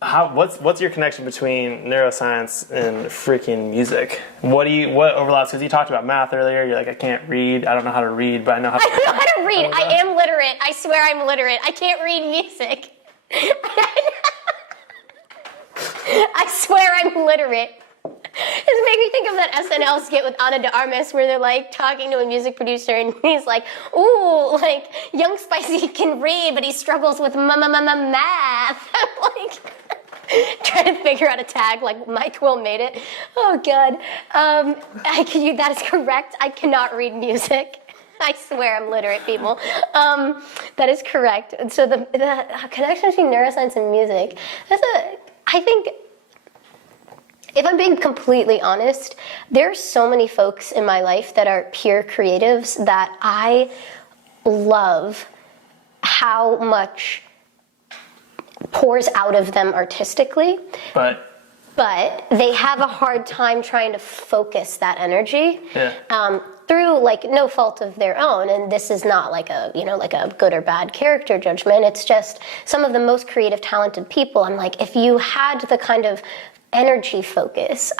What's your connection between neuroscience and freaking music? What overlaps? Because you talked about math earlier. You're like, I can't read. I don't know how to read, but I know how to. I know how to read. I am literate. I swear I'm literate. I can't read music. I swear I'm literate. It makes me think of that SNL skit with Ana de Armas where they're like talking to a music producer and he's like, ooh, like Young Spicy can read, but he struggles with math. I'm like trying to figure out a tag like Mike Will made it. Oh God. That is correct. I cannot read music. I swear I'm literate, people. That is correct. So the connection between neuroscience and music, I think, if I'm being completely honest, there's so many folks in my life that are pure creatives that I love how much pours out of them artistically. But they have a hard time trying to focus that energy. Yeah. Through like no fault of their own, and this is not like a good or bad character judgment. It's just some of the most creative, talented people. I'm like, if you had the kind of energy focus,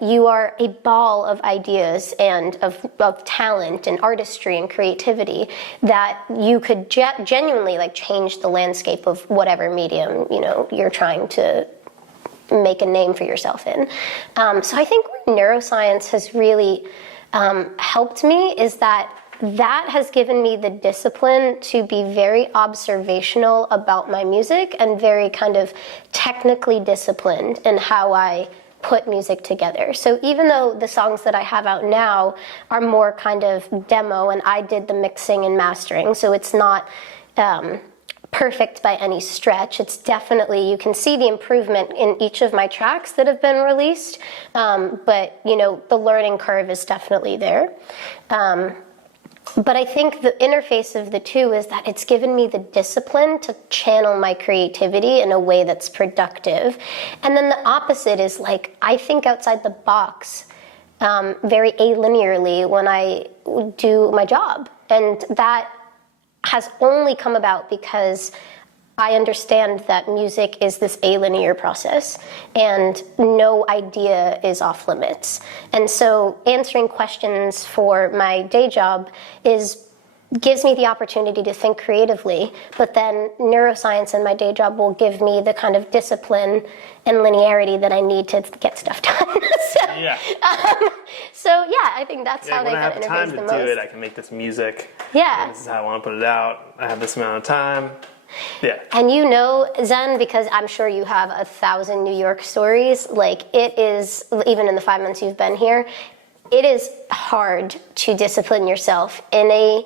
you are a ball of ideas and of talent and artistry and creativity that you could genuinely like change the landscape of whatever medium you're trying to make a name for yourself in. So I think where neuroscience has really helped me is that has given me the discipline to be very observational about my music and very kind of technically disciplined in how I put music together. So even though the songs that I have out now are more kind of demo and I did the mixing and mastering, so it's not perfect by any stretch. It's definitely, you can see the improvement in each of my tracks that have been released, but the learning curve is definitely there. But I think the interface of the two is that it's given me the discipline to channel my creativity in a way that's productive. And then the opposite is like, I think outside the box very alinearly when I do my job. And that has only come about because I understand that music is this alinear process and no idea is off limits. And so answering questions for my day job gives me the opportunity to think creatively, but then neuroscience and my day job will give me the kind of discipline and linearity that I need to get stuff done. So I think that's how they kind of interface the most. When I have time to do it, I can make this music. Yeah. This is how I want to put it out. I have this amount of time. Yeah. And Zen, because I'm sure you have 1,000 New York stories, like it is, even in the 5 months you've been here, it is hard to discipline yourself in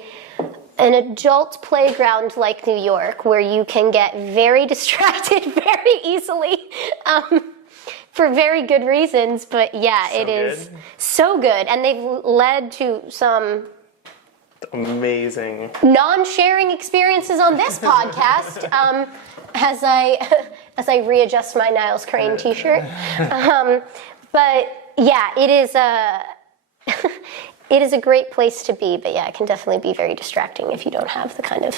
an adult playground like New York, where you can get very distracted very easily for very good reasons. But it is so good. And they've led to some amazing non-sharing experiences on this podcast as I readjust my Niles Crane t-shirt. But it is it is a great place to be, but it can definitely be very distracting if you don't have the kind of